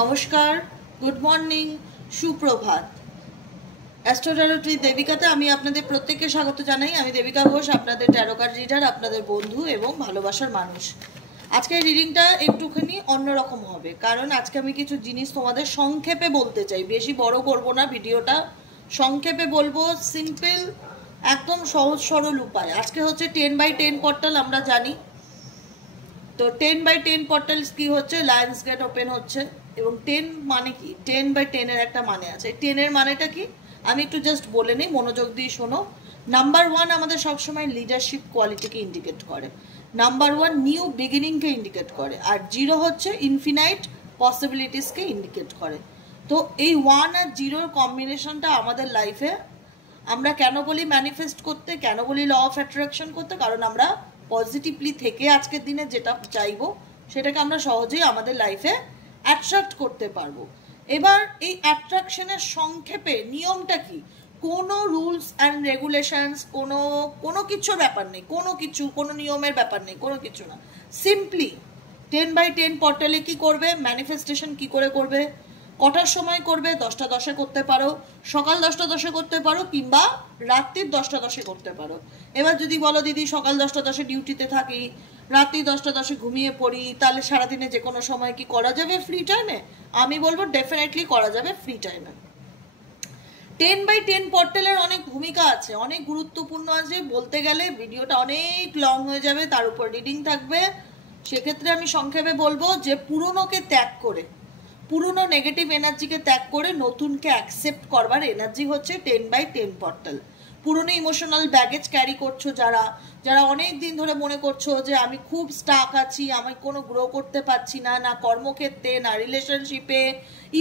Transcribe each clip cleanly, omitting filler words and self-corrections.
নমস্কার, good morning, সুপ্রভাত। অ্যাস্ট্রোটারোটি দেবিকাতে আমি আপনাদের প্রত্যেককে স্বাগত জানাই। আমি দেবিকা ঘোষ, আপনাদের ট্যারো কার্ড রিডার, আপনাদের বন্ধু এবং ভালোবাসার মানুষ। আজকের রিডিংটা একটুখানি অন্যরকম হবে, কারণ আজকে আমি কিছু জিনিস তোমাদের সংক্ষেপে বলতে চাই। বেশি বড় করব না ভিডিওটা, সংক্ষেপে বলবো, সিম্পল, একদম সহজ সরল উপায়। আজকে হচ্ছে 10x10 পোর্টাল, আমরা জানি তো 10x10 পোর্টালস কি হচ্ছে, লায়ন্স গেট ওপেন হচ্ছে। এবং 10 মানে কি, 10x10 এর একটা মানে আছে। 10 এর মানেটা কি আমি একটু জাস্ট বলে নিই, মনোযোগ দিয়ে শোনো। নাম্বার 1 আমাদের সবসময় লিডারশিপ কোয়ালিটিকে ইন্ডিকেট করে। নাম্বার 1 নিউ বিগিনিংকে ইন্ডিকেট করে। আর 0 হচ্ছে ইনফিনাইট পসিবিলিটিসকে ইন্ডিকেট করে। তো এই 1 আর 0-র কম্বিনেশনটা আমাদের লাইফে আমরা কেন বলি ম্যানিফেস্ট করতে, কেন বলি ল অফ অ্যাট্রাকশন করতে, কারণ আমরা পজিটিভলি থেকে আজকের দিনে যেটা চাইবো সেটাকে আমরা সহজেই আমাদের লাইফে অ্যাট্রাক্ট করতে পারবো। এবার এই অ্যাট্রাকশনের সংক্ষেপে নিয়মটা কি, কোনো রুলস অ্যান্ড রেগুলেশনস, কোনো কিছুর ব্যাপার নেই, কোনো নিয়মের ব্যাপার নেই, কোনো কিছু না। সিম্পলি 10x10 পোর্টালে কি করবে, ম্যানিফেস্টেশন কি করে করবে, কটার সময় করবে, 10টা 10-এ করতে পারো, সকাল 10টা 10-এ করতে পারো, কিংবা রাত্রির 10টা 10-এ করতে পারো। এবার যদি বলো দিদি সকাল 10টা 10-এ ডিউটিতে থাকি, রাত্রি 10টা 10-এ ঘুমিয়ে পড়ি, তাহলে সারাদিনে যে কোনো সময় কি করা যাবে ফ্রি টাইমে? আমি বলবো ডেফিনেটলি করা যাবে ফ্রি টাইমে। 10x10 পোর্টালের অনেক ভূমিকা আছে, অনেক গুরুত্বপূর্ণ আছে। বলতে গেলে ভিডিওটা অনেক লং হয়ে যাবে, তার উপর রিডিং থাকবে। সেক্ষেত্রে আমি সংক্ষেপে বলবো যে পুরনোকে ত্যাগ করে, পুরনো নেগেটিভ এনার্জিকে ত্যাগ করে নতুনকে অ্যাকসেপ্ট করবার এনার্জি হচ্ছে 10x10 পোর্টাল। পুরনো ইমোশনাল ব্যাগেজ ক্যারি করছো, যারা অনেক দিন ধরে মনে করছো যে আমি খুব স্টাক আছি, আমি কোনো গ্রো করতে পারছি না, না কর্মক্ষেত্রে না রিলেশনশিপে,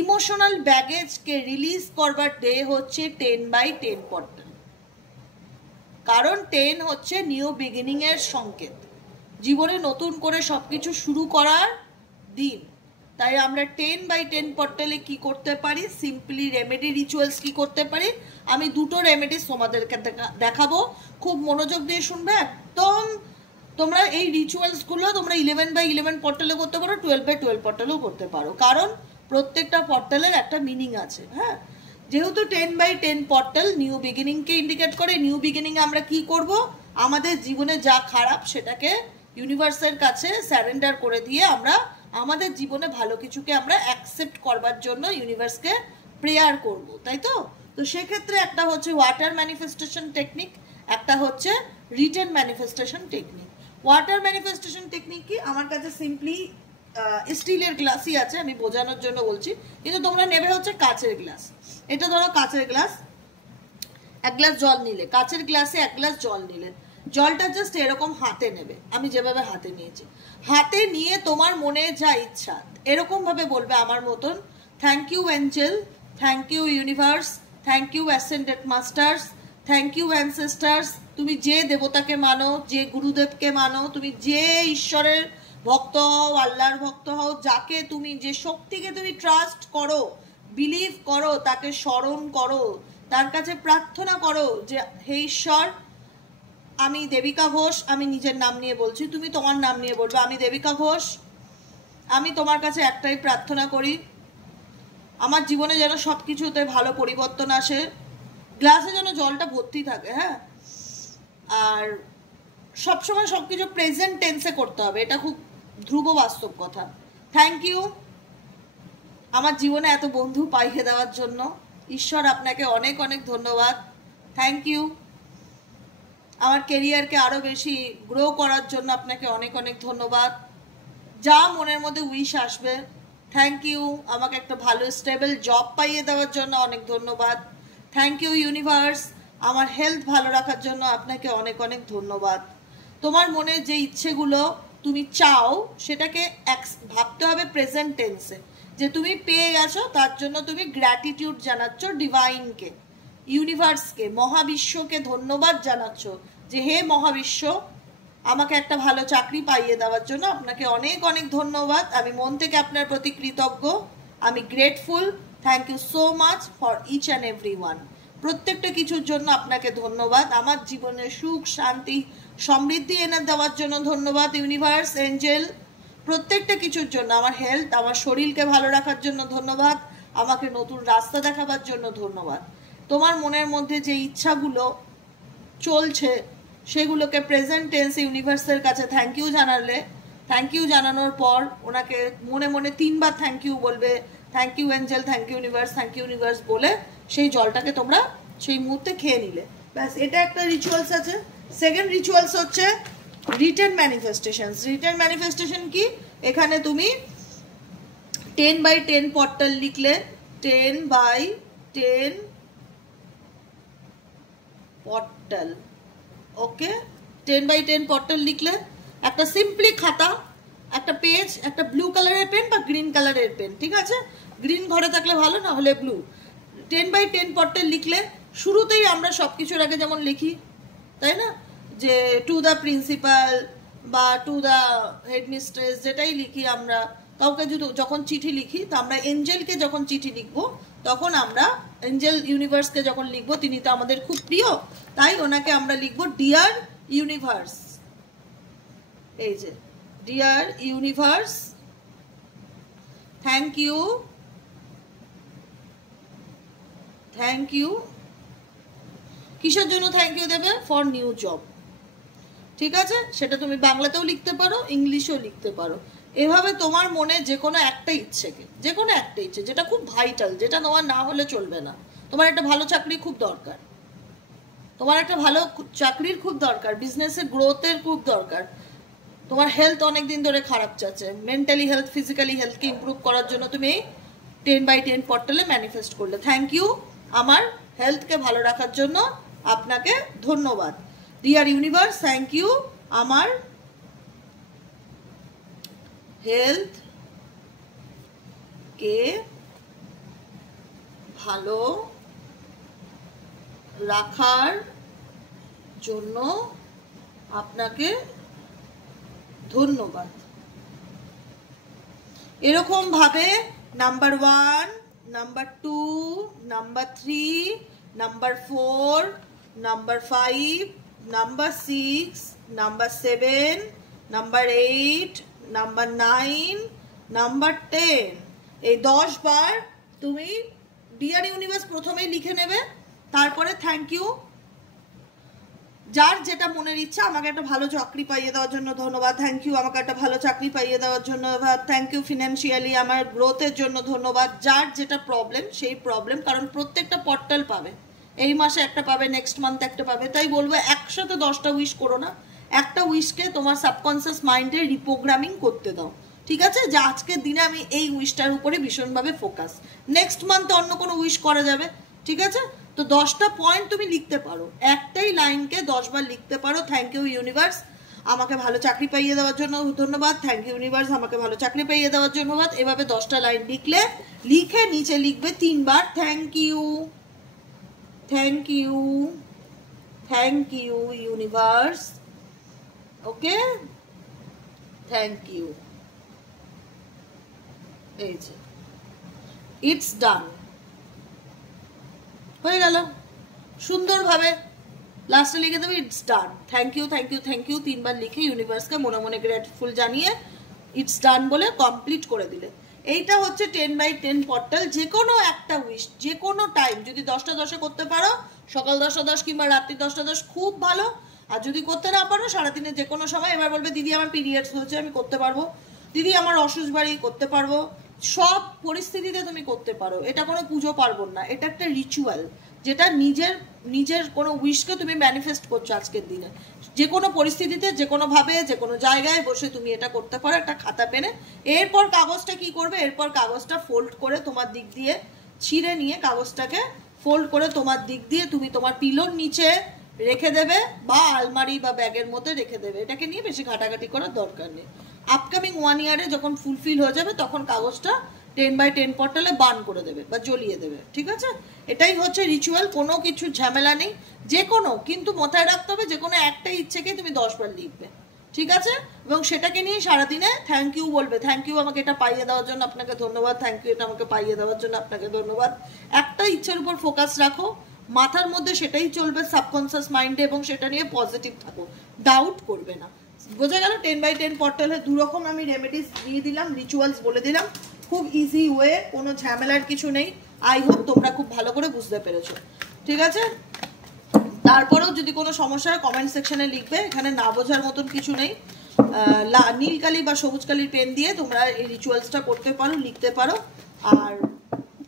ইমোশনাল ব্যাগেজকে রিলিজ করবার ডে হচ্ছে 10x10 পোর্টাল। কারণ 10 হচ্ছে নিউ বিগিনিং এর সংকেত, জীবনে নতুন করে সবকিছু শুরু করার দিন। তাই আমরা 10x10 পোর্টালে কি করতে পারি, সিম্পলি রেমেডি রিচুয়ালস কি করতে পারি, আমি দুটো রেমেডিস তোমাদেরকে দেখাবো, খুব মনোযোগ দিয়ে শুনবে একদম। তোমরা এই রিচুয়ালসগুলো তোমরা 11x11 পোর্টালে করতে পারো, 12x12 পোর্টালেও করতে পারো, কারণ প্রত্যেকটা পোর্টালের একটা মিনিং আছে। হ্যাঁ, যেহেতু 10x10 পোর্টাল নিউ বিগিনিংকে ইন্ডিকেট করে, নিউ বিগিনিং আমরা কি করব, আমাদের জীবনে যা খারাপ সেটাকে ইউনিভার্সের কাছে স্যারেন্ডার করে দিয়ে আমরা আমাদের জীবনে ভালো কিছুকে আমরা অ্যাকসেপ্ট করবার জন্য ইউনিভার্সকে প্রেয়ার করব, তাই তো? তো সেক্ষেত্রে একটা হচ্ছে ওয়াটার ম্যানিফেস্টেশন টেকনিক, একটা হচ্ছে written manifestation technique. Water manifestation technique কি, আমার কাছে সিম্পলি স্টিলের গ্লাসই আছে, আমি বোঝানোর জন্য বলছি, কিন্তু তোমরা নেবে হচ্ছে কাচের গ্লাস। এটা ধরো কাচের গ্লাস, এক গ্লাস জল নিলে, কাচের গ্লাসে এক গ্লাস জল নিলে, জলটা জাস্ট এরকম হাতে নেবে, আমি যেভাবে হাতে নিয়েছি, হাতে নিয়ে তোমার মনে যা ইচ্ছা এরকম ভাবে বলবে আমার মতন, thank you angel, thank you universe, thank you ascended masters, thank you ancestors. তুমি যে দেবতাকে মানো, যে গুরুদেবকে মানো, তুমি যে ঈশ্বরের ভক্ত হও, আল্লাহর ভক্ত হও, যাকে তুমি, যে শক্তিকে তুমি ট্রাস্ট করো, বিলিভ করো, তাকে স্মরণ করো, তার কাছে প্রার্থনা করো যে হে ঈশ্বর, আমি দেবিকা ঘোষ, আমি নিজের নাম নিয়ে বলছি, তুমি তোমার নাম নিয়ে বলবে, আমি দেবিকা ঘোষ, আমি তোমার কাছে একটাই প্রার্থনা করি, আমার জীবনে যেন সব কিছুতে ভালো পরিবর্তন আসে। গ্লাসে যেন জলটা ভর্তি থাকে, হ্যাঁ, আর সবসময় সব কিছু প্রেজেন্ট টেন্সে করতে হবে, এটা খুব ধ্রুব বাস্তব কথা। থ্যাংক ইউ আমার জীবনে এত বন্ধু পাইয়ে দেওয়ার জন্য, ঈশ্বর আপনাকে অনেক অনেক ধন্যবাদ। থ্যাংক ইউ আমার কেরিয়ারকে আরও বেশি গ্রো করার জন্য, আপনাকে অনেক অনেক ধন্যবাদ। যা মনের মধ্যে উইশ আসবে, থ্যাংক ইউ আমাকে একটা ভালো স্টেবল জব পাইয়ে দেওয়ার জন্য অনেক ধন্যবাদ। থ্যাংক ইউ ইউনিভার্স আমার হেলথ ভালো রাখার জন্য আপনাকে অনেক অনেক ধন্যবাদ। তোমার মনে যে ইচ্ছেগুলো তুমি চাও সেটাকে ভাবতে হবে প্রেজেন্ট টেন্সে, যে তুমি পেয়ে গেছো তার জন্য তুমি গ্র্যাটিটিউড জানাচ্ছ ডিভাইনকে, ইউনিভার্সকে, মহাবিশ্বকে ধন্যবাদ জানাচ্ছ যে হে মহাবিশ্ব আমাকে একটা ভালো চাকরি পাইয়ে দেওয়ার জন্য আপনাকে অনেক অনেক ধন্যবাদ, আমি মন থেকে আপনার প্রতি কৃতজ্ঞ, আমি grateful, thank you so much for each and every one. প্রত্যেকটা কিছুর জন্য আপনাকে ধন্যবাদ, আমার জীবনে সুখ শান্তি সমৃদ্ধি এনে দেওয়ার জন্য ধন্যবাদ ইউনিভার্স, এঞ্জেল, প্রত্যেকটা কিছুর জন্য, আমার হেলথ, আমার শরীরকে ভালো রাখার জন্য ধন্যবাদ, আমাকে নতুন রাস্তা দেখাবার জন্য ধন্যবাদ। তোমার মনের মধ্যে যে ইচ্ছাগুলো চলছে সেগুলোকে প্রেজেন্ট টেন্স ইউনিভার্সের কাছে থ্যাংক ইউ জানালে, থ্যাংক ইউ জানানোর পর ওনাকে মনে মনে 3 বার থ্যাংক ইউ বলবে, thank you angel, thank you universe, thank you universe বলে সেই জলটাকে তোমরা সেই মুহূর্তে খেয়ে নিলে, ব্যাস। এটা একটা রিচুয়ালস আছে। সেকেন্ড রিচুয়ালস হচ্ছে রিটেন ম্যানিফেস্টেশন। রিটেন ম্যানিফেস্টেশন কি? এখানে তুমি 10/10 পর্টাল লিখলে, 10/10 পর্টাল, ওকে, 10/10 পর্টাল লিখলে একটা সিম্পলি খাতা, একটা পেজ, একটা ব্লু কালারের পেন বা গ্রিন কালারের পেন, ঠিক আছে, গ্রিন ঘরে থাকলে ভালো, না হলে ব্লু। 10/10 পর্টাল লিখলে শুরুতেই আমরা সব কিছুর আগে যেমন লিখি, তাই না, যে টু দ্য প্রিন্সিপাল বা টু দ্য হেডমিস্ট্রেস, যেটাই লিখি আমরা, কাউকে যদি যখন চিঠি লিখি, তো আমরা এঞ্জেলকে যখন চিঠি লিখবো তখন আমরা এঞ্জেল ইউনিভার্সকে যখন লিখবো, তিনি তো আমাদের খুব প্রিয়, তাই ওনাকে আমরা লিখবো ডিয়ার ইউনিভার্স। এই যে dear universe, thank you, thank you. কিসের জন্য থ্যাংক ইউ দেবে? ফর নিউ জব, ঠিক আছে, সেটা তুমি বাংলাতেও লিখতে পারো, ইংলিশেও লিখতে পারো। এভাবে তোমার মনে যে কোনো একটা ইচ্ছেকে, যে কোনো একটা ইচ্ছে যেটা খুব ভাইটাল, যেটা তোমার না হলে চলবে না, তোমার একটা ভালো চাকরি খুব দরকার, তোমার একটা ভালো চাকরির খুব দরকার, বিজনেসের গ্রোথের খুব দরকার, তোমার হেলথ অনেক দিন ধরে খারাপ যাচ্ছে, মেন্টালি হেলথ, ফিজিক্যালি হেলথকে ইমপ্রুভ করার জন্য তুমি 10/10 পর্টালে ম্যানিফেস্ট করলে, থ্যাংক ইউ, আমার হেলথকে ভালো রাখার জন্য আপনাকে ধন্যবাদ। ডিয়ার ইউনিভার্স, থ্যাংক ইউ, আমার হেলথ কে ভালো রাখার জন্য আপনাকে ধন্যবাদ। এরকম ভাবে number 1, number 2, number 3, number 4, number 5, number 6, number 7, number 8, number 9, number 10, এই 10 বার তুমি ডিয়ার ইউনিভার্স প্রথমেই লিখে নেবে, তারপরে থ্যাংক ইউ, যার যেটা মনের ইচ্ছা, আমাকে একটা ভালো চাকরি পাইয়ে দেওয়ার জন্য ধন্যবাদ, থ্যাংক ইউ, আমাকে একটা ভালো চাকরি পাইয়ে দেওয়ার জন্য থ্যাংক ইউ, ফিনান্সিয়ালি আমার গ্রোথের জন্য ধন্যবাদ, যার যেটা প্রবলেম সেই প্রবলেম, কারণ প্রত্যেকটা পর্টাল পাবে, এই মাসে একটা পাবে, নেক্সট মান্থ একটা পাবে, তাই বলবো একসাথে 10টা উইশ করো না, একটা উইশকে তোমার সাবকনসিয়াস মাইন্ডে রিপ্রোগ্রামিং করতে দাও, ঠিক আছে, যে আজকের দিনে আমি এই উইশটার উপরে ভীষণভাবে ফোকাস, নেক্সট মান্থে অন্য কোনো উইশ করা যাবে, ঠিক আছে। তো 10টা পয়েন্ট তুমি লিখতে পারো, একটাই লাইনকে 10 বার লিখতে পারো, থ্যাংক ইউ ইউনিভার্স, আমাকে ভালো চাকরি পাইয়ে দেওয়ার জন্য ধন্যবাদ, থ্যাংক ইউ ইউনিভার্স, আমাকে ভালো চাকরি পাইয়ে দেওয়ার জন্য ধন্যবাদ। এভাবে 10টা লাইন লিখলে, লিখে নিচে লিখবে 3 বার thank you, thank you, thank you universe, okay, thank you. এই যে ইটস ডান, হয়ে গেল সুন্দরভাবে। লাস্টে লিখে দেবে it's done, thank you, thank you, thank you 3 বার লিখে ইউনিভার্সকে মনে মনে গ্রেটফুল জানিয়ে ইটস ডান বলে কমপ্লিট করে দিলে। এইটা হচ্ছে 10/10 পর্টাল। যে কোনো একটা উইশ যে কোনো টাইম, যদি 10টা 10-এ করতে পারো, সকাল 10টা 10 কিংবা রাত্রি 10টা 10 খুব ভালো, আর যদি করতে না পারো সারাদিনে যে কোনো সময়। এবার বলবে দিদি আমার পিরিয়ডস হচ্ছে, আমি করতে পারবো, দিদি আমার অসুখ বাড়ি, করতে পারবো, সব পরিস্থিতিতে তুমি করতে পারো, এটা কোনো পুজো পার্বণ না, এটা একটা রিচুয়াল, যেটা নিজের কোনো উইশকে তুমি ম্যানিফেস্ট করছো আজকের দিনে, যে কোনো পরিস্থিতিতে, যে কোনোভাবে, যে কোনো জায়গায় বসে তুমি এটা করতে পারো, একটা খাতা পেনে। এরপর কাগজটা কি করবে, এরপর কাগজটা ফোল্ড করে তোমার দিক দিয়ে ছিঁড়ে নিয়ে কাগজটাকে ফোল্ড করে তোমার দিক দিয়ে তুমি তোমার পিলোর নিচে রেখে দেবে, বা আলমারি বা ব্যাগের মধ্যে রেখে দেবে। এটাকে নিয়ে বেশি ঘাটাঘাটি করার দরকার নেই। আপকামিং 1 ইয়ারে যখন ফুলফিল হয়ে যাবে, তখন কাগজটা 10/10 পর্টালে বার্ন করে দেবে বা জ্বলিয়ে দেবে, ঠিক আছে। এটাই হচ্ছে রিচুয়াল, কোনো কিছু ঝামেলা নেই, যে কোনো, কিন্তু মাথায় রাখতে হবে যে কোনো একটা ইচ্ছেকে তুমি 10 বার লিখবে, ঠিক আছে, এবং সেটাকে নিয়ে সারাদিনে থ্যাংক ইউ বলবে, থ্যাংক ইউ আমাকে এটা পাইয়ে দেওয়ার জন্য আপনাকে ধন্যবাদ, থ্যাংক ইউ এটা আমাকে পাইয়ে দেওয়ার জন্য আপনাকে ধন্যবাদ। একটা ইচ্ছের উপর ফোকাস রাখো, মাথার মধ্যে সেটাই চলবে সাবকনসিয়াস মাইন্ডে, এবং সেটা নিয়ে পজিটিভ থাকো, ডাউট করবে না। বোঝা গেল? 10/10 পোর্টালে দু রকম আমি রেমেডিস দিয়ে দিলাম, রিচুয়ালস বলে দিলাম, খুব ইজি ওয়ে, কোনো ঝামেলার কিছু নেই। আই হোপ তোমরা খুব ভালো করে বুঝতে পেরেছো, ঠিক আছে? তারপরেও যদি কোনো সমস্যা হয় কমেন্ট সেকশনে লিখবে, এখানে না বোঝার মতন কিছু নেই। নীল কালি বা সবুজ কালির পেন দিয়ে তোমরা এই রিচুয়ালসটা করতে পারো, লিখতে পারো। আর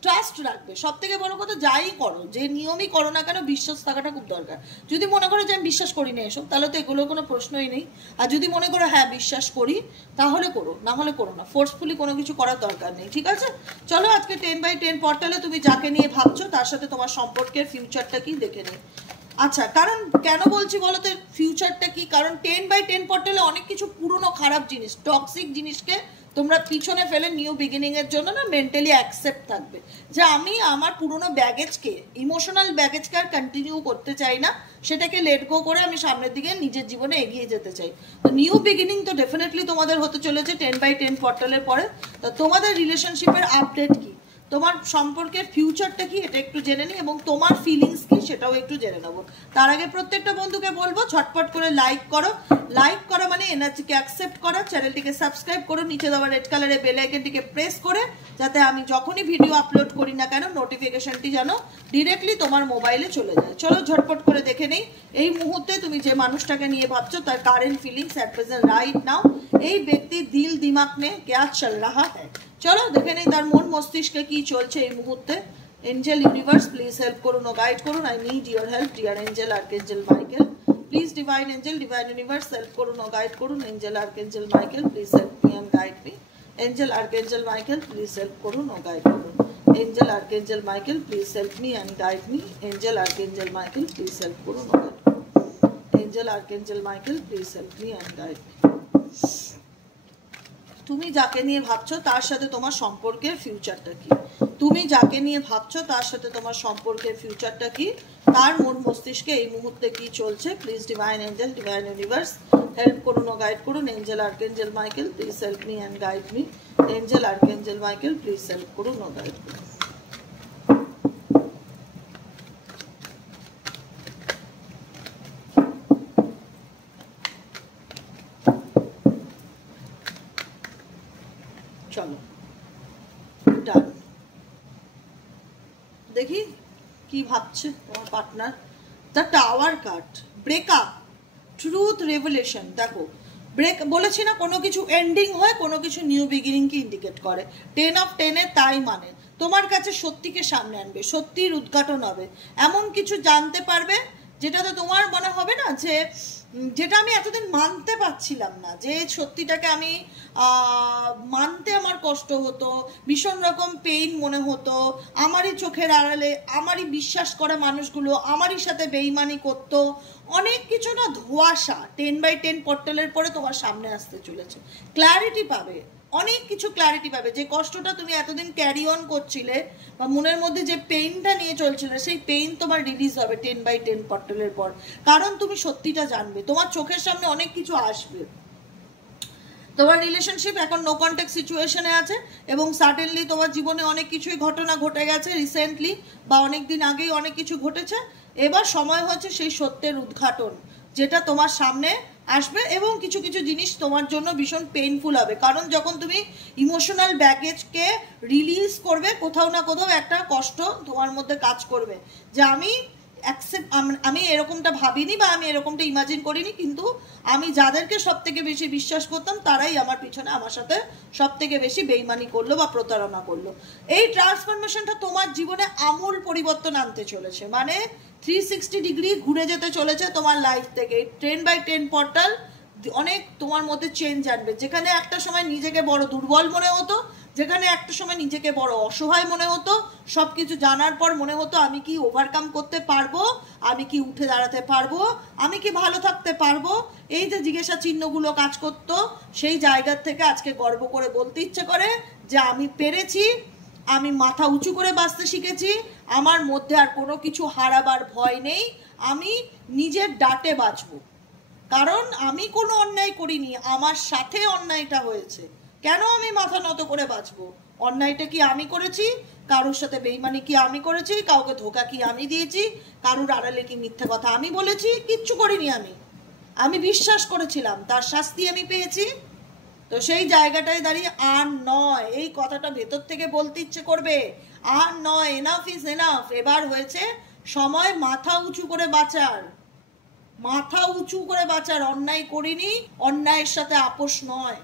ট্রাস্ট রাখবে, সব থেকে বড় কথা, যাই করো, যে নিয়মই করো না কেন, বিশ্বাস থাকাটা খুব দরকার। যদি মনে করো যে আমি বিশ্বাস করি না এসব, তাহলে তো এগুলোর কোনো প্রশ্নই নেই। আর যদি মনে করো হ্যাঁ বিশ্বাস করি, তাহলে করো, না হলে করো না। ফোর্সফুলি কোনো কিছু করার দরকার নেই, ঠিক আছে? চলো আজকে 10/10 পোর্টালে তুমি যাকে নিয়ে ভাবছো তার সাথে তোমার সম্পর্কের ফিউচারটা কি দেখে নিই। আচ্ছা, কারণ কেন বলছি বলো তো ফিউচারটা কি? কারণ 10/10 পোর্টালে অনেক কিছু পুরনো খারাপ জিনিস, টক্সিক জিনিসকে তোমরা পিছনে ফেলে নিউ বিগিনিং এর জন্য না মেন্টালি অ্যাকসেপ্ট থাকবে যে আমি আমার পুরনো ব্যাগেজকে, ইমোশনাল ব্যাগেজকে আর কন্টিনিউ করতে চাই না, সেটাকে লেট গো করে আমি সামনের দিকে নিজের জীবনে এগিয়ে যেতে চাই। তো নিউ বিগিনিং তো ডেফিনেটলি তোমাদের হতে চলেছে 10/10 পোর্টালের পরে। তো তোমাদের রিলেশনশিপের আপডেট কি, তোমার সম্পর্কের ফিউচারটা কি, এটা একটু জেনে নিই, এবং তোমার ফিলিংস কি সেটাও একটু জেনে নেবো। তার আগে প্রত্যেকটা বন্ধুকে বলবো ঝটপট করে লাইক করো। লাইক করা মানে এনার্জিকে অ্যাকসেপ্ট করা। চ্যানেলটিকে সাবস্ক্রাইব করো, নিচে দেওয়া রেড কালারের বেল আইকনটিকে প্রেস করে, যাতে আমি যখনই ভিডিও আপলোড করি না কেন নোটিফিকেশনটি যেন ডিরেক্টলি তোমার মোবাইলে চলে যায়। চলো ঝটপট করে দেখে নেই এই মুহূর্তে তুমি যে মানুষটাকে নিয়ে ভাবছো তার current feelings at present right now. এই ব্যক্তির দিল দিমাগ মে क्या चल रहा है, চলো দেখে নেই তার মন মস্তিষ্কে কি চলছে এই মুহূর্তে। এঞ্জেল ইউনিভার্স প্লিজ হেল্প করুন ও গাইড করুন। I need your help dear angel archangel Michael. Please divine angel, divine universe help করুন ও গাইড করুন। Angel archangel Michael please help me and guide me. Angel archangel Michael please help করুন ও guide করুন। Angel archangel Michael please help me and guide me. Angel archangel Michael please help করুন ও guide করুন। Angel archangel Michael please help me and guide me. তুমি যাকে নিয়ে ভাবছো তার সাথে তোমার সম্পর্কের ফিউচারটা কি, তুমি যাকে নিয়ে ভাবছো তার সাথে তোমার সম্পর্কের ফিউচারটা কি, তার মন মস্তিষ্কে এই মুহূর্তে কি চলছে। Please divine angel, divine universe help করুন ও গাইড করুন। Angel archangel Michael please help me and guide me. Angel archangel Michael please help করুন ও গাইড করুন। চলো ডান, দেখি কি ভাবছে তোমার partner. The tower card, breakup, truth, revelation. দেখো ব্রেক বলেছি না, কোনো কিছু এন্ডিং হয়, কোনো কিছু নিউ বিগিনিং কে ইন্ডিকেট করে। 10 অফ 10 তাই মানে তোমার কাছে সত্যিকে সামনে আনবে, সত্যির উদ্ঘাটন হবে, এমন কিছু জানতে পারবে যেটাতে তোমার মনে হবে না যে যেটা আমি এতদিন মানতে পারছিলাম না, যে সত্যিটাকে আমি মানতে আমার কষ্ট হতো, ভীষণ রকম পেইন মনে হতো, আমারই চোখের আড়ালে আমারই বিশ্বাস করা মানুষগুলো আমারই সাথে বেইমানি করতো, অনেক কিছু না ধোঁয়াশা 10/10 পোর্টালের পরে তোমার সামনে আসতে চলেছে। ক্ল্যারিটি পাবে, অনেক কিছু ক্ল্যারিটি পাবে। যে কষ্টটা তুমি এতদিন ক্যারি অন করছিলে বা মনের মধ্যে যে পেইনটা নিয়ে চলছিলে, সেই পেইন তোমার রিলিজ হবে 10/10 পোর্টালের পর। কারণ তুমি সত্যিটা জানবে, তোমার চোখের সামনে অনেক কিছু আসবে। তোমার রিলেশনশিপ এখন নো কন্ট্যাক্ট সিচুয়েশনে আছে এবং সাডেনলি তোমার জীবনে অনেক কিছুই ঘটনা ঘটে গেছে রিসেন্টলি, বা অনেক দিন আগেই অনেক কিছু ঘটেছে। এবার সময় হচ্ছে সেই সত্যের উদ্ঘাটন, যেটা তোমার সামনে আসবে, এবং কিছু কিছু জিনিস তোমার জন্য ভীষণ পেইনফুল হবে। কারণ যখন তুমি ইমোশনাল ব্যাগেজকে রিলিজ করবে, কোথাও না কোথাও একটা কষ্ট তোমার মধ্যে কাজ করবে যে আমি এরকমটা ভাবিনি বা আমি এরকমটা ইমাজিন করিনি, কিন্তু আমি যাদেরকে সব থেকে বেশি বিশ্বাস করতাম তারাই আমার পিছনে আমার সাথে সব থেকে বেশি বেইমানি করলো বা প্রতারণা করলো। এই ট্রান্সফরমেশনটা তোমার জীবনে আমূল পরিবর্তন আনতে চলেছে, মানে 360 ডিগ্রি ঘুরে যেতে চলেছে তোমার লাইফ থেকে। 10/10 পোর্টাল অনেক তোমার মধ্যে চেঞ্জ আনবে। যেখানে একটা সময় নিজেকে বড় দুর্বল মনে হতো, যেখানে একটা সময় নিজেকে বড় অসহায় মনে হতো, সবকিছু জানার পর মনে হতো আমি কি ওভারকাম করতে পারবো, আমি কি উঠে দাঁড়াতে পারবো, আমি কি ভালো থাকতে পারবো, এই যে জিজ্ঞাসা চিহ্নগুলো কাজ করতো, সেই জায়গার থেকে আজকে গর্ব করে বলতে ইচ্ছে করে যে আমি পেরেছি, আমি মাথা উঁচু করে বাঁচতে শিখেছি, আমার মধ্যে আর কোনো কিছু হারাবার ভয় নেই, আমি নিজের ডাটে বাঁচবো। কারণ আমি কোনো অন্যায় করিনি, আমার সাথে অন্যায়টা হয়েছে, কেন আমি মাথা নত করে বাঁচবো? অন্যায়টা কি আমি করেছি? কারোর সাথে বেইমানি কি আমি করেছি? কাউকে ধোকা কি আমি দিয়েছি? কারোর আড়ালে কি মিথ্যা কথা আমি বলেছি? কিচ্ছু করিনি আমি। আমি বিশ্বাস করেছিলাম, তার শাস্তি আমি পেয়েছি। তো সেই জায়গাটায় দাঁড়িয়ে আর নয়, এই কথাটা ভেতর থেকে বলতে ইচ্ছে করবে, আর নয়, এনাফ ইজ এনাফ। এবার হয়েছে সময় মাথা উঁচু করে বাঁচার, মাথা উঁচু করে বাঁচার। অন্যায় করিনি, অন্যায়ের সাথে আপোষ নয়,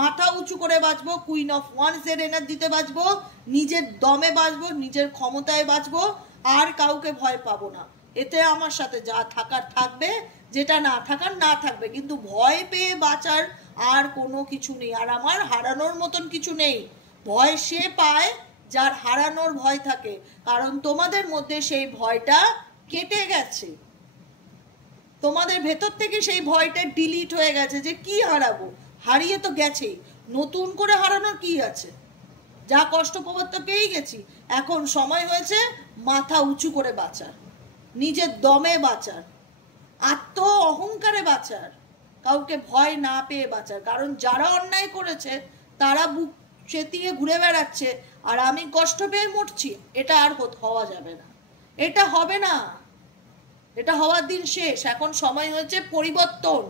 মাথা উঁচু করে বাঁচবো, কুইন অফ ওয়ান্স এর এনার্জিতে বাঁচবো, নিজের দমে বাঁচবো, নিজের ক্ষমতায় বাঁচবো, আর কাউকে ভয় পাবো না। এতে আমার সাথে যা থাকার থাকবে, যেটা না থাকার না থাকবে, কিন্তু ভয় পেয়ে বাঁচার আর কোনো কিছু নেই। আর আমার হারানোর মতন কিছু নেই। ভয় সে পায় যার হারানোর ভয় থাকে, কারণ তোমাদের মধ্যে সেই ভয়টা কেটে গেছে, তোমাদের ভেতর থেকে সেই ভয়টা ডিলিট হয়ে গেছে যে কি হারাবো, হারিয়ে তো গেছেই, নতুন করে হারানোর কি আছে, যা কষ্ট পাবার তো পেয়ে গেছি। এখন সময় হয়েছে মাথা উঁচু করে বাঁচার, নিজের দমে বাঁচার, আত্ম অহংকারে বাঁচার, কাউকে ভয় না পেয়ে বাঁচার। কারণ যারা অন্যায় করেছে তারা বুক চেতিয়ে ঘুরে বেড়াচ্ছে, আর আমি কষ্ট পেয়ে মরছি। এটা আর হওয়া যাবে না, এটা হবে না, এটা হওয়ার দিন শেষ। এখন সময় হয়েছে পরিবর্তন,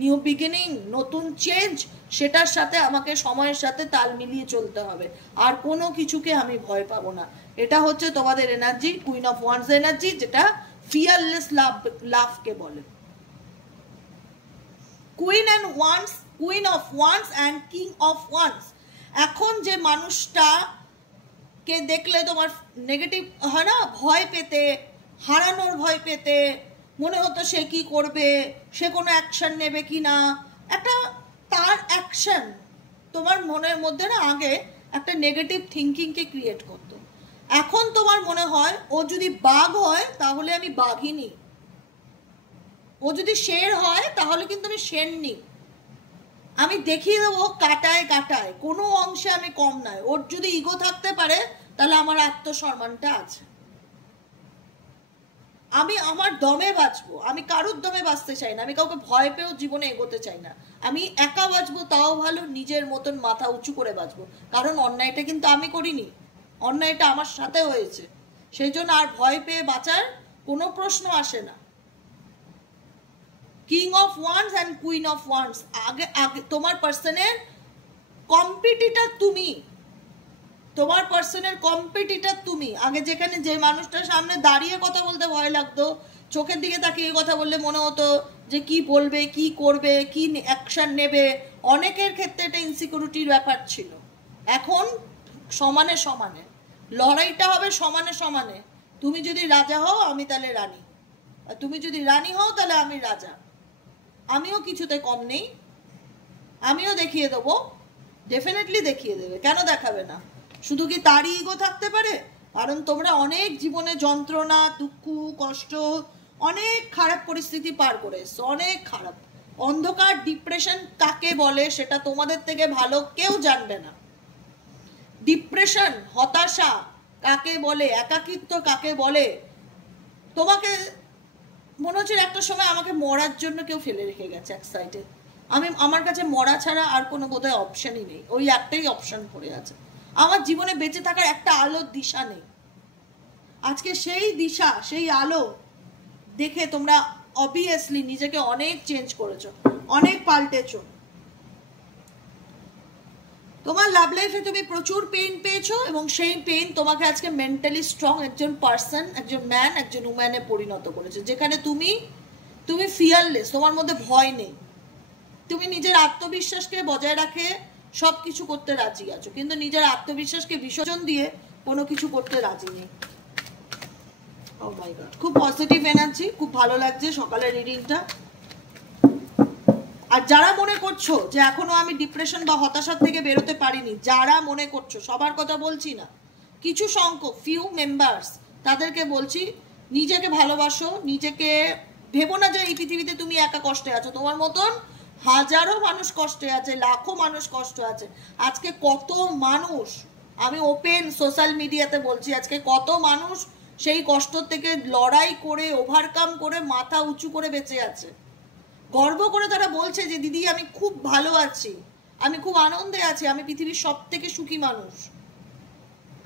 নিউ বিগিনিং, নতুন চেঞ্জ। সেটার সাথে আমাকে সময়ের সাথে তাল মিলিয়ে চলতে হবে, আর কোনো কিছুকে আমি ভয় পাবো না। এটা হচ্ছে তোমাদের energy, queen of wands energy, যেটা ফিয়ারলেস লাভকে বলে। Queen of wands and king of wands. এখন যে মানুষটাকে দেখলে তোমার নেগেটিভ হয় না, ভয় পেতে, হারানোর ভয় পেতে, মনে হতো সে কি করবে, সে কোনো অ্যাকশন নেবে কি না, একটা তার অ্যাকশন তোমার মনের মধ্যে না আগে একটা নেগেটিভ থিঙ্কিংকে ক্রিয়েট করতো। এখন তোমার মনে হয় ও যদি বাঘ হয় তাহলে আমি বাঘিনী, ও যদি শের হয় তাহলে কিন্তু আমি শেরনি। আমি দেখিয়ে দেবো কাটায় কাটায়, কোনো অংশে আমি কম নয়। ওর যদি ইগো থাকতে পারে তাহলে আমার আত্মসম্মানটা আছে। আমি আমার দমে বাঁচবো, আমি কারুর দমে বাঁচতে চাই না, আমি কাউকে ভয় পেয়েও জীবনে এগোতে চাই না। আমি একা বাঁচবো তাও ভালো, নিজের মতন মাথা উঁচু করে বাঁচবো। কারণ অন্যায়টা কিন্তু আমি করিনি, অন্যায়টা আমার সাথে হয়েছে, সেই জন্য আর ভয় পেয়ে বাঁচার কোনো প্রশ্ন আসে না। King of wands and queen of wands. আগে তোমার পার্সনের কম্পিটিটর তুমি, তোমার পার্সনের কম্পিটিটর তুমি। আগে যেখানে যে মানুষটার সামনে দাঁড়িয়ে কথা বলতে ভয় লাগতো, চোখের দিকে তাকিয়ে কথা বললে মনে হতো যে কি বলবে, কি করবে, কি অ্যাকশন নেবে, অনেকের ক্ষেত্রে এটা ইনসিকিউরিটির ব্যাপার ছিল। এখন সমানে সমানে লড়াইটা হবে, সমানে সমানে। তুমি যদি রাজা হও আমি তাহলে রানী, আর তুমি যদি রানী হও তাহলে আমি রাজা। আমিও কিছুতে কম নেই, আমিও দেখিয়ে দেবো, ডেফিনেটলি দেখিয়ে দেবে, কেন দেখাবে না। শুধু কি তারই ইগো থাকতে পারে? কারণ তোমরা অনেক জীবনে যন্ত্রণা, দুঃখ, কষ্ট, অনেক খারাপ পরিস্থিতি পার করে এসছো, অনেক খারাপ। অন্ধকার ডিপ্রেশন কাকে বলে সেটা তোমাদের থেকে ভালো কেউ জানবে না। ডিপ্রেশন, হতাশা কাকে বলে, একাকিত্ব কাকে বলে। তোমাকে মনে হচ্ছে একটা সময় আমাকে মরার জন্য কেউ ফেলে রেখে গেছে এক সাইডে, আমার কাছে মরা ছাড়া আর কোনো বোধহয় অপশনই নেই, ওই একটাই অপশন পড়ে আছে। আমার জীবনে বেঁচে থাকার একটা আলোর দিশা নেই। আজকে সেই দিশা, সেই আলো দেখে তোমরা অবভিয়াসলি নিজেকে অনেক চেঞ্জ করেছো, অনেক পাল্টেছো। তোমার লাভ লাইফে তুমি প্রচুর পেইন পেয়েছো, এবং সেই পেইন তোমাকে আজকে মেন্টালি স্ট্রং একজন পার্সন, একজন ম্যান, একজন উম্যানে পরিণত করেছে, যেখানে তুমি ফিয়ারলেস, তোমার মধ্যে ভয় নেই, তুমি নিজের আত্মবিশ্বাসকে বজায় রাখে সব কিছু করতে রাজি আছো, কিন্তু নিজের আত্মবিশ্বাসকে বিসর্জন দিয়ে কোনো কিছু করতে রাজি নেই। ও মাই গড, খুব পজিটিভ এনার্জি, খুব ভালো লাগছে সকালের রিডিংটা। আর যারা মনে করছো যে এখনো আমি ডিপ্রেশন বা হতাশার থেকে বেরোতে পারিনি, যারা মনে করছো, সবার কথা বলছি না, কিছু সংখ্যক ফিউ মেম্বার্স, তাদেরকে বলছি নিজেকে ভালোবাসো, নিজেকে ভেবো না যে এই পৃথিবীতে তুমি একা কষ্টে আছো। তোমার মতন হাজারো মানুষ কষ্টে আছে, লাখো মানুষ কষ্ট আছে। আজকে কত মানুষ, আমি ওপেন সোশ্যাল মিডিয়াতে বলছি, আজকে কত মানুষ সেই কষ্ট থেকে লড়াই করে, ওভারকাম করে, মাথা উঁচু করে বেঁচে আছে। গর্ব করে তারা বলছে যে দিদি আমি খুব ভালো আছি, আমি খুব আনন্দে আছি, আমি পৃথিবীর সব থেকে সুখী মানুষ।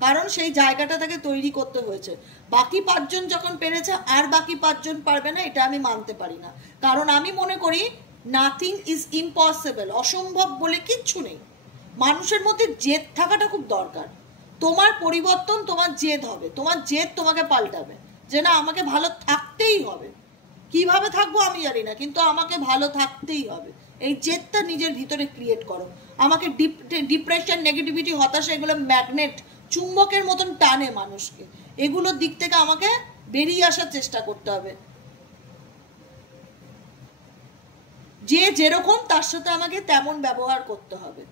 কারণ সেই জায়গাটা তাকে তৈরি করতে হয়েছে। বাকি 5 জন যখন পেরেছে আর বাকি 5 জন পারবে না, এটা আমি মানতে পারি না। কারণ আমি মনে করি নাথিং ইজ ইম্পসিবল, অসম্ভব বলে কিচ্ছু নেই। মানুষের মধ্যে জেদ থাকাটা খুব দরকার। তোমার পরিবর্তন তোমার জেদ হবে, তোমার জেদ তোমাকে পাল্টাবে, যে না আমাকে ভালো থাকতেই হবে। কিভাবে থাকবো আমি জানি না, কিন্তু আমাকে ভালো থাকতেই হবে। এই জেদটা নিজের ভিতরে ক্রিয়েট করো। আমাকে ডিপ্রেশন, নেগেটিভিটি, হতাশা এগুলো ম্যাগনেট, চুম্বকের মতন টানে মানুষকে। এগুলোর দিক থেকে আমাকে বেরিয়ে আসার চেষ্টা করতে হবে। যে যেরকম তার সাথে আমাকে তেমন ব্যবহার করতে হবে।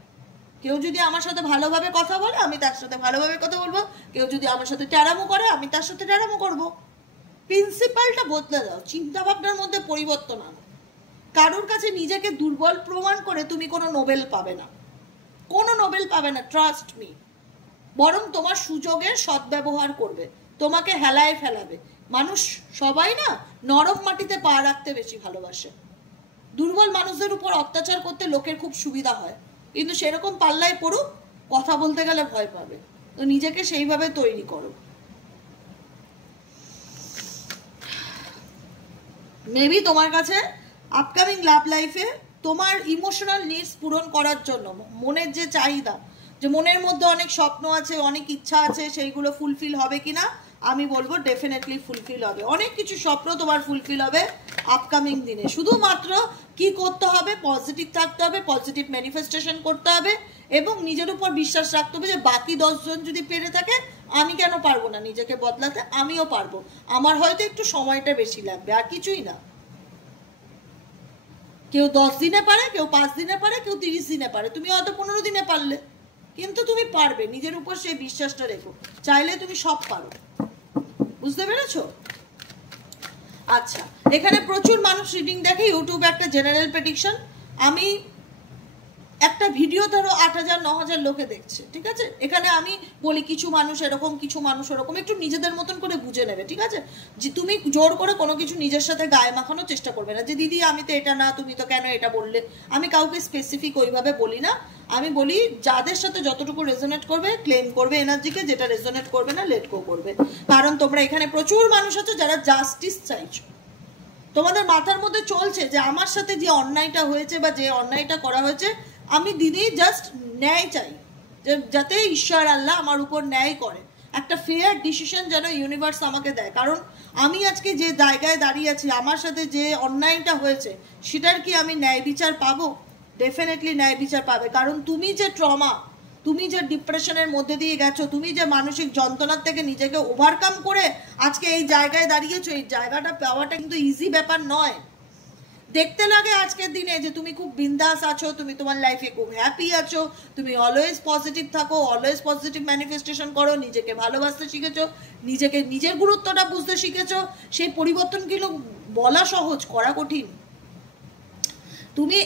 কেউ যদি আমার সাথে ভালোভাবে কথা বলে আমি তার সাথে ভালোভাবে কথা বলবো, কেউ যদি আমার সাথে ট্যারামো করে আমি তার সাথে ট্যারামো করবো। প্রিন্সিপালটা বদলে দাও, চিন্তা ভাবনার মধ্যে পরিবর্তন আনো। কারোর কাছে নিজেকে দুর্বল প্রমাণ করে তুমি কোনো নোবেল পাবে না, কোনো নোবেল পাবে না, ট্রাস্ট মি। বরং তোমার সুযোগের সদ্ব্যবহার করবে, তোমাকে হেলায় ফেলাবে। মানুষ সবাই না নরম মাটিতে পা রাখতে বেশি ভালোবাসে। দুর্বল মানুষদের উপর অত্যাচার করতে লোকের খুব সুবিধা হয়, কিন্তু সেরকম পাল্লায় পড়ুক, কথা বলতে গেলে ভয় পাবে। তো নিজেকে সেইভাবে তৈরি করো। মেবি তোমার কাছে আপকামিং লাভ লাইফে তোমার ইমোশনাল নিডস পূরণ করার জন্য মনের যে চাহিদা, যে মনের মধ্যে অনেক স্বপ্ন আছে, অনেক ইচ্ছা আছে, সেইগুলো ফুলফিল হবে কিনা আমি বলবো ডেফিনেটলি ফুলফিল হবে। অনেক কিছু স্বপ্ন তোমার ফুলফিল হবে আপকামিং দিনে। শুধুমাত্র কি করতে হবে, পজিটিভ থাকতে হবে, পজিটিভ ম্যানিফেস্টেশন করতে হবে এবং নিজের উপর বিশ্বাস রাখতে হবে যে বাকি 10 জন যদি পেরে থাকে আমি কেন পারবো না নিজেকে বদলাতে, আমিও পারবো। আমার হয়তো একটু সময়টা বেশি লাগবে, আর কিছুই না। কেউ 10 দিনে পারে, কেউ 5 দিনে পারে, কেউ 30 দিনে পারে, তুমি হয়তো 15 দিনে পারলে, কিন্তু তুমি পারবে। নিজের উপর সেই বিশ্বাসটা রেখো, চাইলে তুমি সব পারো। বুঝতে পেরেছো? আচ্ছা, এখানে প্রচুর মানুষ রিডিং দেখে, ইউটিউবে একটা জেনারেল প্রেডিকশন। আমি একটা ভিডিও ধরো 8000 9000 লোকে দেখছে, ঠিক আছে? এখানে আমি বলি কিছু মানুষ এরকম, কিছু মানুষ ওরকম, একটু নিজেদের মতন করে বুঝে নেবে, ঠিক আছে? যে তুমি জোর করে কোনো কিছু নিজের সাথে গায়ে মাখানোর চেষ্টা করবে না, যে দিদি আমি তো এটা না, তুমি তো কেন এটা বললে। আমি কাউকে স্পেসিফিক ওইভাবে বলি না। আমি বলি যাদের সাথে যতটুকু রেজোনেট করবে ক্লেম করবে এনার্জিকে, যেটা রেজোনেট করবে না লেট গো করবে। কারণ তোমরা এখানে প্রচুর মানুষ আছো যারা জাস্টিস চাইছো। তোমাদের মাথার মধ্যে চলছে যে আমার সাথে যে অন্যায়টা হয়েছে বা যে অন্যায়টা করা হয়েছে, আমি দিদি জাস্ট ন্যায় চাই, যে যাতে ঈশ্বর আল্লাহ আমার উপর ন্যায় করে, একটা ফেয়ার ডিসিশন যেন ইউনিভার্স আমাকে দেয়। কারণ আমি আজকে যে জায়গায় দাঁড়িয়ে আছি, আমার সাথে যে অন্যায়টা হয়েছে সেটার কি আমি ন্যায় বিচার পাবো? ডেফিনেটলি ন্যায় বিচার পাবে। কারণ তুমি যে ট্রমা, তুমি যে ডিপ্রেশনের মধ্যে দিয়ে গেছো, তুমি যে মানসিক যন্ত্রণার থেকে নিজেকে ওভারকাম করে আজকে এই জায়গায় দাঁড়িয়েছো, এই জায়গাটা পাওয়াটা কিন্তু ইজি ব্যাপার নয়। দেখতে লাগে আজকের দিনে যে তুমি খুব বিন্দাস আছো, তুমি তোমার লাইফে খুব হ্যাপি আছো, তুমি অলওয়েজ পজিটিভ থাকো, অলওয়েজ পজিটিভ ম্যানিফেস্টেশন করো, নিজেকে ভালোবাসতে শিখেছো, নিজেকে নিজের গুরুত্বটা বুঝতে শিখেছো। সেই পরিবর্তনগুলো বলা সহজ, করা কঠিন। তুমি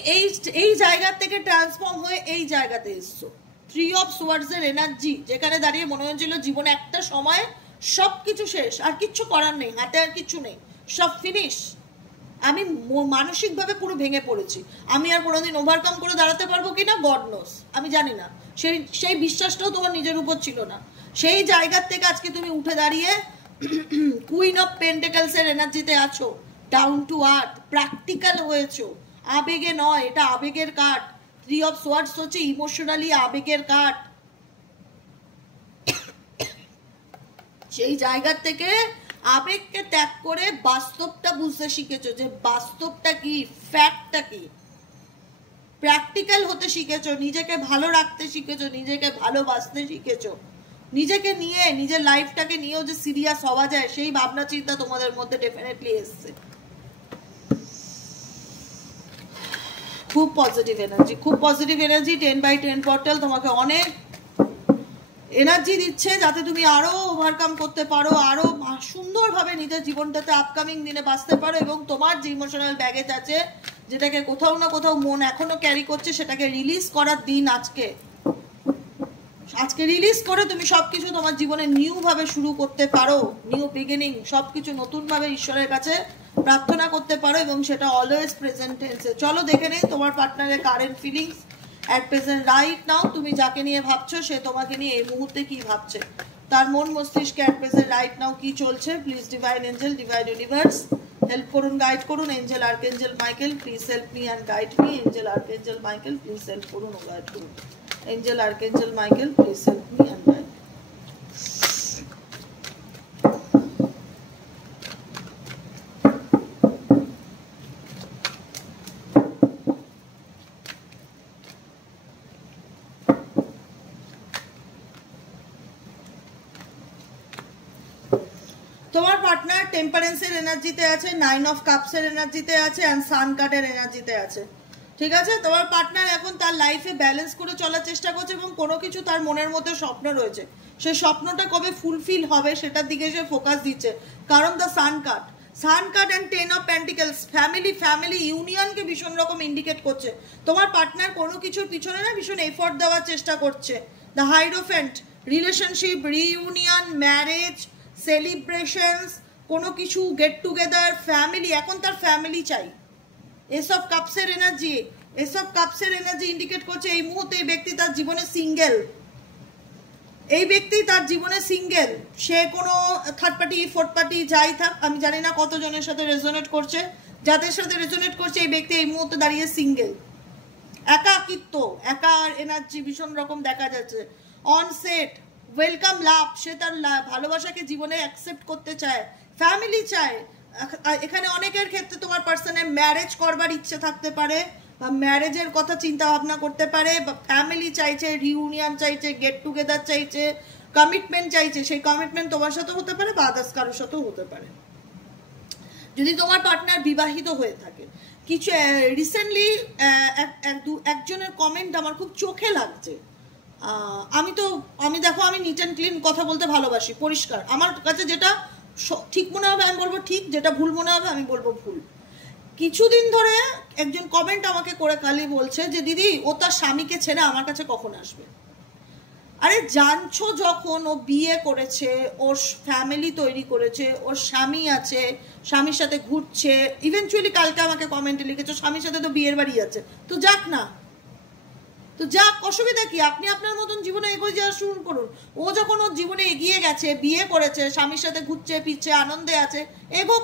এই জায়গা থেকে ট্রান্সফর্ম হয়ে এই জায়গাতে এসছো। 3 অফ সোয়ার্ডস এর এনার্জি, যেখানে দাঁড়িয়ে মনে হচ্ছিল জীবনে একটা সময় সবকিছু শেষ, আর কিচ্ছু করার নেই, হাতে আর কিচ্ছু নেই, সব ফিনিশ। আমি মানসিকভাবে পুরো ভেঙে পড়েছি, আমি আর কোনোদিন ওভারকাম করে দাঁড়াতে পারবো কিনা গড নোস, আমি জানি না। সেই বিশ্বাসটাও তোমার নিজের উপর ছিল না। সেই জায়গার থেকে আজকে তুমি উঠে দাঁড়িয়ে কুইন অফ পেন্টেকলস এর এনার্জিতে আছো, ডাউন টু আর্থ, প্র্যাকটিক্যাল হয়েছো, আবেগে নয়, এটা আবেগের কার্ড। 3 অফ সোয়ার্ডস হচ্ছে ইমোশনালি আবেগের কার্ড। সেই জায়গার থেকে আবেগকে ত্যাগ করে বাস্তবটা বুঝতে শিখেছো, যে বাস্তবটা কি, ফ্যাক্টটা কি। প্র্যাকটিক্যাল হতে শিখেছো, নিজেকে ভালো রাখতে শিখেছো, নিজেকে ভালোবাসতে শিখেছো, নিজেকে নিয়ে নিজের লাইফটাকে নিয়েও যে সিরিয়াস হওয়া যায় সেই ভাবনা চিন্তা তোমাদের মধ্যে ডেফিনেটলি এসছে। খুব পজিটিভ এনার্জি, খুব পজিটিভ এনার্জি। 10/10 পোর্টাল তোমাকে অনেক এনার্জি দিচ্ছে যাতে তুমি আরো ওভারকাম করতে পারো, আরো সুন্দরভাবে নিজের জীবনটাতে আপকামিং দিনে বাঁচতে পারো, এবং তোমার যে ইমোশনাল ব্যাগেজ আছে, যেটাকে কোথাও না কোথাও মন এখনো ক্যারি করছে, সেটাকে রিলিজ করার দিন আজকে। আজকে রিলিজ করে তুমি সবকিছু তোমার জীবনে নিউ ভাবে শুরু করতে পারো, নিউ বিগিনিং, সবকিছু নতুন ভাবে ঈশ্বরের কাছে প্রার্থনা করতে পারো, এবং সেটা অলওয়েজ প্রেজেন্ট টেন্সে। চলো দেখে নেই তোমার পার্টনারের current feelings at present right now. তুমি যাকে নিয়ে ভাবছো সে তোমাকে নিয়ে এই মুহূর্তে কি ভাবছে। তার মন মস্তিষ্কে অ্যাট প্রেজেন্ট রাইট নাও কি চলছে, please divine angel, divine universe help করুন, গাইড করুন। Angel archangel Michael please help me and guide me. Angel archangel Michael please help করুন ও গাইড করুন। Angel archangel Michael please help me and guide. তোমার partner টেম্পারেন্সের এনার্জিতে আছে, 9 of কাপসের এনার্জিতে আছে অ্যান্ড সান কার্ডের এনার্জিতে আছে। ঠিক আছে, তোমার পার্টনার এখন তার লাইফে ব্যালেন্স করে চলার চেষ্টা করছে এবং কোনো কিছু তার মনের মধ্যে স্বপ্ন রয়েছে, সেই স্বপ্নটা কবে ফুলফিল হবে সেটার দিকে সে ফোকাস দিচ্ছে। কারণ the sun card and 10 of pentacles family ইউনিয়নকে ভীষণ রকম ইন্ডিকেট করছে। তোমার পার্টনার কোনো কিছুর পিছনে না ভীষণ এফোর্ট দেওয়ার চেষ্টা করছে। The hierophant, relationship, reunion, marriage, celebrations, কোনো কিছু গেট টুগেদার, ফ্যামিলি, এখন তার ফ্যামিলি চাই। এসব কাপসের এনার্জি ইন্ডিকেট করছে এই মুহূর্তে এই ব্যক্তি তার জীবনে সিঙ্গেল। সে কোনো থার্ড পার্টি ফোর্থ পার্টি যাই থাক, আমি জানি না কতজনের সাথে রেজোনেট করছে, যাদের সাথে রেজোনেট করছে এই ব্যক্তি এই মুহূর্তে দাঁড়িয়ে সিঙ্গেল। একার এনার্জি ভীষণ রকম দেখা যাচ্ছে। অনসেট, ওয়েলকাম লাভ, সে তার ভালোবাসাকে জীবনে অ্যাকসেপ্ট করতে চায়, ফ্যামিলি চায়। এখানে অনেকের ক্ষেত্রে তোমার পার্সনের ম্যারেজ করবার ইচ্ছে থাকতে পারে বা ম্যারেজের কথা চিন্তা ভাবনা করতে পারে, বা ফ্যামিলি চাইছে, রিউনিয়ন চাইছে, গেট টুগেদার চাইছে, কমিটমেন্ট চাইছে। সেই কমিটমেন্ট তোমার সাথেও হতে পারে বা আদার্স কারোর সাথেও হতে পারে। যদি তোমার পার্টনার বিবাহিত হয়ে থাকে, কিছু রিসেন্টলি একজনের কমেন্ট আমার খুব চোখে লাগছে। আমি দেখো, আমি নিট অ্যান্ড ক্লিন কথা বলতে ভালোবাসি, পরিষ্কার। আমার কাছে যেটা ঠিক মনে হবে আমি বলবো ঠিক, যেটা ভুল মনে হবে আমি বলবো ভুল। কিছুদিন ধরে একজন কমেন্ট আমাকে করে খালি বলছে যে দিদি ও তার স্বামীকে ছেড়ে আমার কাছে কখন আসবে। আরে জানছো, যখন ও বিয়ে করেছে, ওর ফ্যামিলি তৈরি করেছে, ওর স্বামী আছে, স্বামীর সাথে ঘুরছে, ইভেনচুয়ালি কালকে আমাকে কমেন্টে লিখেছো স্বামীর সাথে তো বিয়ের বাড়ি আছে, তো যাক না, তো যাক, অসুবিধা কি? আপনি আপনার মতন জীবনে এগিয়ে যাওয়া শুরু করুন। ও যখন ওর জীবনে এগিয়ে গেছে, বিয়ে করেছে, স্বামীর সাথে ঘুরছে ফিরছে, আনন্দে আছে, এগোক।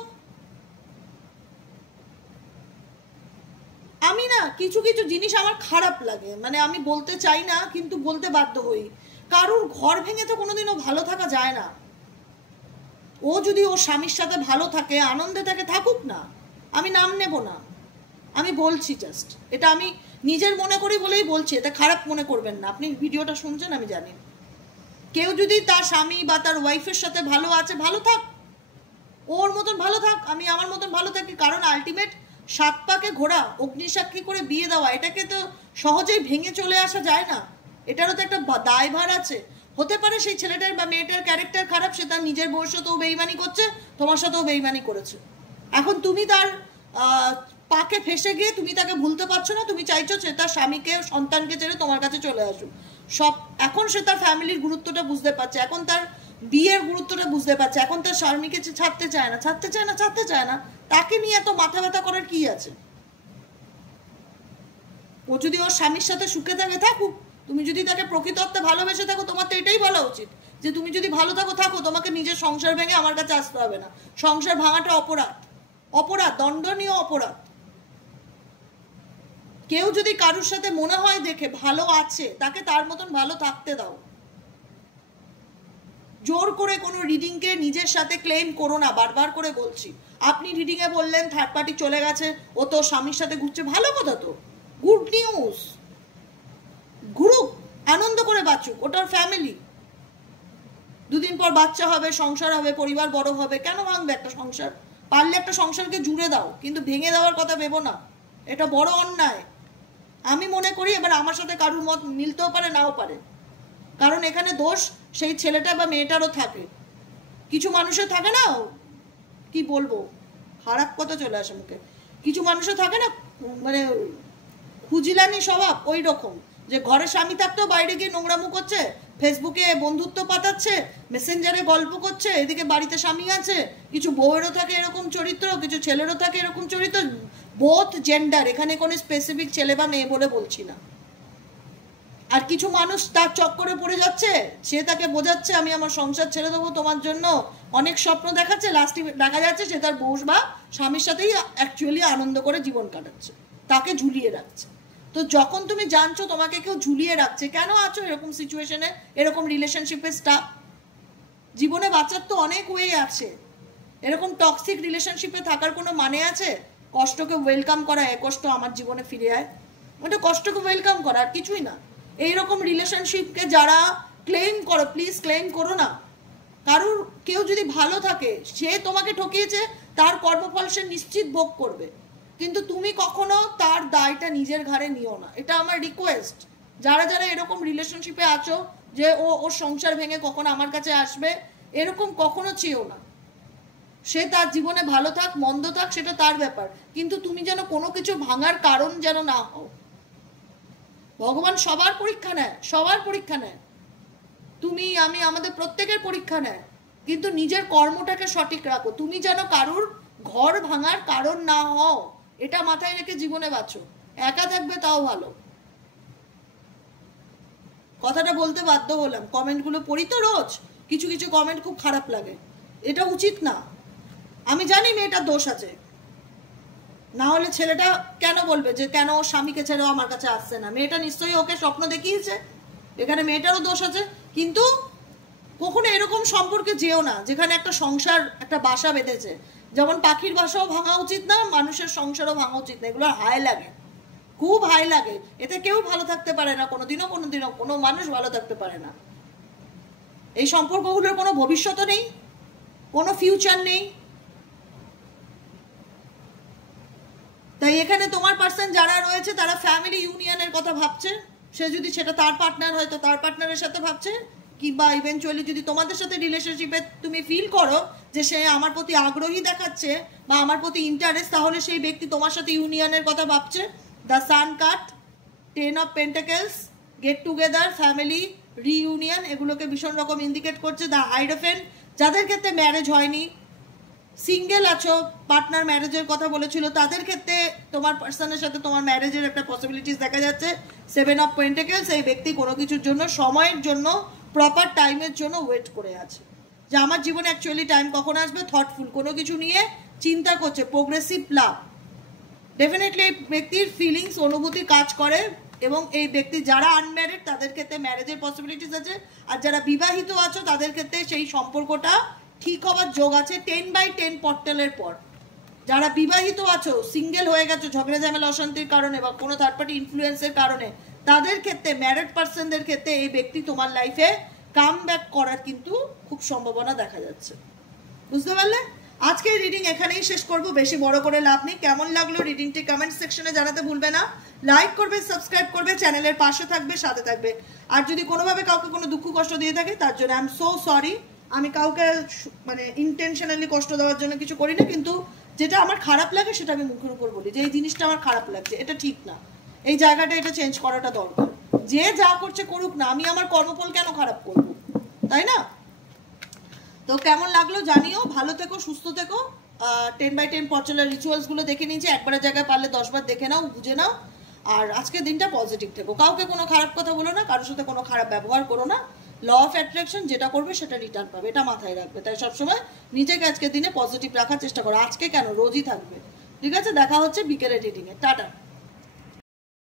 আমি না কিছু কিছু জিনিস আমার খারাপ লাগে, মানে আমি বলতে চাই না কিন্তু বলতে বাধ্য হই। কারোর ঘর ভেঙে তো কোনোদিনও ভালো থাকা যায় না। ও যদি ওর স্বামীর সাথে ভালো থাকে, আনন্দে থাকে, থাকুক না, আমি নাম নেব না, আমি বলছি জাস্ট এটা আমি নিজের মনে করি বলেই বলছি, এটা খারাপ মনে করবেন না। আপনি ভিডিওটা শুনছেন আমি জানি। কেউ যদি তার স্বামী বা তার ওয়াইফের সাথে ভালো আছে, ভালো থাক, ওর মতন ভালো থাক, আমি আমার মতন ভালো থাকি। কারণ আলটিমেট 7 পাকে ঘোড়া, অগ্নিসাক্ষী করে বিয়ে দেওয়া, এটাকে তো সহজেই ভেঙে চলে আসা যায় না। এটারও তো একটা দায়ভার আছে। হতে পারে সেই ছেলেটার বা মেয়েটার ক্যারেক্টার খারাপ, সে তার নিজের বউর সাথেও বেইমানি করছে, তোমার সাথেও বেইমানি করেছে। এখন তুমি তার পাকে ফেসে গিয়ে তুমি তাকে ভুলতে পারছো না, তুমি চাইছো সে তার স্বামীকে সন্তানকে ছেড়ে তোমার কাছে চলে আসুক। এখন সে তার ফ্যামিলির গুরুত্বটা বুঝতে পারছে, এখন তার বিয়ের গুরুত্বটা বুঝতে পারছে, এখন তার স্বামীকে ছাড়তে চায় না। তাকে নিয়ে এত মাথা ব্যথা করার কি আছে? ও যদি ওর স্বামীর সাথে সুখে থাকে, থাকুক। তুমি যদি তাকে প্রকৃত অর্থে ভালোবেসে থাকো, তোমার তো এটাই বলা উচিত যে তুমি যদি ভালো থাকো, তোমাকে নিজের সংসার ভেঙে আমার কাছে আসতে হবে না। সংসার ভাঙাটা অপরাধ, দণ্ডনীয় অপরাধ। কেউ যদি কারোর সাথে মনে হয় দেখে ভালো আছে, তাকে তার মতন ভালো থাকতে দাও। জোর করে কোনো রিডিংকে নিজের সাথে ক্লেম করো না, বারবার করে বলছি। আপনি রিডিংয়ে বললেন থার্ড পার্টি চলে গেছে, ও তো স্বামীর সাথে ঘুরছে, ভালো কথা তো, গুড নিউজ, ঘুরুক, আনন্দ করে বাঁচুক, ওটার ফ্যামিলি। দুদিন পর বাচ্চা হবে, সংসার হবে, পরিবার বড় হবে, কেন ভাঙবে একটা সংসার? পারলে একটা সংসারকে জুড়ে দাও, কিন্তু ভেঙে দেওয়ার কথা ভেবো না, এটা বড় অন্যায়। আমি মনে করি, এবার আমার সাথে কারুর মত মিলতেও পারে, নাও পারে, কারণ এখানে দোষ সেই ছেলেটা বা মেয়েটারও থাকে। কিছু মানুষের থাকে না, কি বলবো, খারাপ কথা চলে আসে মুখে, কিছু মানুষের থাকে না মানে খুজিলানি স্বভাব, ওই রকম, যে ঘরে স্বামী থাকতেও বাইরে গিয়ে নোংরামু করছে, ফেসবুকে বন্ধুত্ব পাতাচ্ছে, মেসেঞ্জারে গল্প করছে, এদিকে বাড়িতে স্বামী আছে। কিছু বউয়েরও থাকে এরকম চরিত্র, কিছু ছেলেরও থাকে এরকম চরিত্র, বোথ জেন্ডার, এখানে কোনো স্পেসিফিক ছেলে বা মেয়ে বলে বলছি না। আর কিছু মানুষ তার চক্করে পড়ে যাচ্ছে, সে তাকে বোঝাচ্ছে আমি আমার সংসার ছেড়ে দেবো তোমার জন্য, অনেক স্বপ্ন দেখাচ্ছে, লাস্টে দেখা যাচ্ছে সে তার বউ বা স্বামীর সাথেই অ্যাকচুয়ালি আনন্দ করে জীবন কাটাচ্ছে, তাকে ঝুলিয়ে রাখছে। তো যখন তুমি জানছো তোমাকে কেউ ঝুলিয়ে রাখছে, কেন আছো এরকম সিচুয়েশনে, এরকম রিলেশনশিপে স্টাক? জীবনে বাঁচার তো অনেক ওয়ে আছে। এরকম টক্সিক রিলেশনশিপে থাকার কোনো মানে আছে? কষ্টকে ওয়েলকাম করা, এ কষ্ট আমার জীবনে ফিরে আয়, ওটা কষ্টকে ওয়েলকাম করা, আর কিছুই না। এইরকম রিলেশনশিপকে যারা ক্লেম করো, প্লিজ ক্লেম করো না। কারুর কেউ যদি ভালো থাকে, সে তোমাকে ঠকিয়েছে, তার কর্মফল সে নিশ্চিত ভোগ করবে, কিন্তু তুমি কখনো তার দায়টা নিজের ঘাড়ে নিও না, এটা আমার রিকোয়েস্ট। যারা যারা এরকম রিলেশনশিপে আছো যে ওর সংসার ভেঙে কখনো আমার কাছে আসবে, এরকম কখনো চেয়েও না। সে তার জীবনে ভালো থাক মন্দ থাক সেটা তার ব্যাপার, কিন্তু তুমি যেন কোনো কিছু ভাঙার কারণ যেন না হও। ভগবান সবার পরীক্ষা নেয়, সবার পরীক্ষা নেয়, তুমি আমি আমাদের প্রত্যেকের পরীক্ষা নেয়, কিন্তু নিজের কর্মটাকে সঠিক রাখো। তুমি যেন কারুর ঘর ভাঙার কারণ না হও, এটা মাথায় রেখে জীবনে বাঁচো। একা থাকবে তাও ভালো। কথাটা বলতে বাধ্য হলাম, কমেন্টগুলো পড়ি তো রোজ, কিছু কিছু কমেন্ট খুব খারাপ লাগে, এটা উচিত না। আমি জানি মেয়েটার দোষ আছে, না হলে ছেলেটা কেন বলবে যে কেন ওর স্বামীকে ছেড়েও আমার কাছে আসছে না? মেয়েটা নিশ্চয়ই ওকে স্বপ্ন দেখিয়েছে, এখানে মেয়েটারও দোষ আছে। কিন্তু কখনো এরকম সম্পর্কে যেও না যেখানে একটা সংসার, একটা বাসা বেঁধেছে। যেমন পাখির বাসাও ভাঙা উচিত না, মানুষের সংসারও ভাঙা উচিত না, এগুলো হায় লাগে, খুব হাই লাগে। এতে কেউ ভালো থাকতে পারে না, কোনোদিনও কোনো মানুষ ভালো থাকতে পারে না। এই সম্পর্কগুলোর কোনো ভবিষ্যৎ নেই, কোনো ফিউচার নেই। তাই এখানে তোমার পার্সন যারা রয়েছে তারা ফ্যামিলি ইউনিয়নের কথা ভাবছে। সে যদি সেটা তার পার্টনার হয় তো তার পার্টনারের সাথে ভাবছে, কিংবা ইভেনচুয়ালি যদি তোমাদের সাথে রিলেশনশিপে তুমি ফিল করো যে সে আমার প্রতি আগ্রহী দেখাচ্ছে বা আমার প্রতি ইন্টারেস্ট, তাহলে সেই ব্যক্তি তোমার সাথে ইউনিয়নের কথা ভাবছে। The sun card, 10 of pentacles, get together, family reunion, এগুলোকে ভীষণ রকম ইন্ডিকেট করছে। দ্য হাইড্রোফেন্ট, যাদের ক্ষেত্রে ম্যারেজ হয়নি, সিঙ্গেল আছো, পার্টনার ম্যারেজের কথা বলেছিল, তাদের ক্ষেত্রে তোমার পার্সনের সাথে তোমার ম্যারেজের একটা পসিবিলিটিস দেখা যাচ্ছে। 7 অফ পেন্টাকেলস, এই ব্যক্তি কোনো কিছুর জন্য, সময়ের জন্য, প্রপার টাইমের জন্য ওয়েট করে আছে যে আমার জীবনে অ্যাকচুয়ালি টাইম কখন আসবে। থটফুল, কোনো কিছু নিয়ে চিন্তা করছে, প্রোগ্রেসিভ লাভ। ডেফিনেটলি এই ব্যক্তির ফিলিংস, অনুভূতি কাজ করে, এবং এই ব্যক্তি যারা আনম্যারিড তাদের ক্ষেত্রে ম্যারেজের পসিবিলিটিস আছে, আর যারা বিবাহিত আছো তাদের ক্ষেত্রে সেই সম্পর্কটা ঠিক হওয়ার যোগ আছে 10/10 পর্টালের পর। যারা বিবাহিত আছো, সিঙ্গেল হয়ে গেছো ঝগড়া ঝামেলা অশান্তির কারণে বা কোনো থার্ড পার্টি ইনফ্লুয়েন্সের কারণে, তাদের ক্ষেত্রে, ম্যারিড পার্সনদের ক্ষেত্রে এই ব্যক্তি তোমার লাইফে কাম ব্যাক করার কিন্তু খুব সম্ভাবনা দেখা যাচ্ছে। বুঝতে পারলে? আজকে রিডিং এখানেই শেষ করব, বেশি বড় করে লাভ নেই। কেমন লাগলো রিডিংটি কমেন্ট সেকশনে জানাতে ভুলবে না। লাইক করবে, সাবস্ক্রাইব করবে, চ্যানেলের পাশে থাকবে, সাথে থাকবে। আর যদি কোনোভাবে কাউকে কোনো দুঃখ কষ্ট দিয়ে থাকে তার জন্য আই এম সো সরি। আমি কাউকে মানে ইন্টেনশনালি কষ্ট দেওয়ার জন্য কিছু করি না, কিন্তু যেটা আমার খারাপ লাগে সেটা আমি মুখের উপর বলি যে এই জিনিসটা আমার খারাপ লাগছে, এটা ঠিক না, এই জায়গাটা এটা চেঞ্জ করাটা দরকার। যে যা করছে করুক না, আমি আমার কর্মফল কেন খারাপ করব, তাই না? তো কেমন লাগলো জানিও, ভালো থেকো, সুস্থ থেকো। 10/10 পর্চলের রিচুয়ালসগুলো দেখে নিয়েছি, একবারের জায়গায় পারলে 10 বার দেখে নাও, বুঝে নাও। আর আজকের দিনটা পজিটিভ থেকো, কাউকে কোনো খারাপ কথা বলো না, কারোর সাথে কোনো খারাপ ব্যবহার করো না। ল অফ অ্যাট্রাকশন, যেটা করবে সেটা রিটার্ন পাবে, এটা মাথায় রাখবে। তাই সবসময় নিজেকে আজকের দিনে পজিটিভ রাখার চেষ্টা করো। আজকে কেন, রোজই থাকবে। ঠিক আছে, দেখা হচ্ছে বিকেলের রিডিংয়ে। টাটা।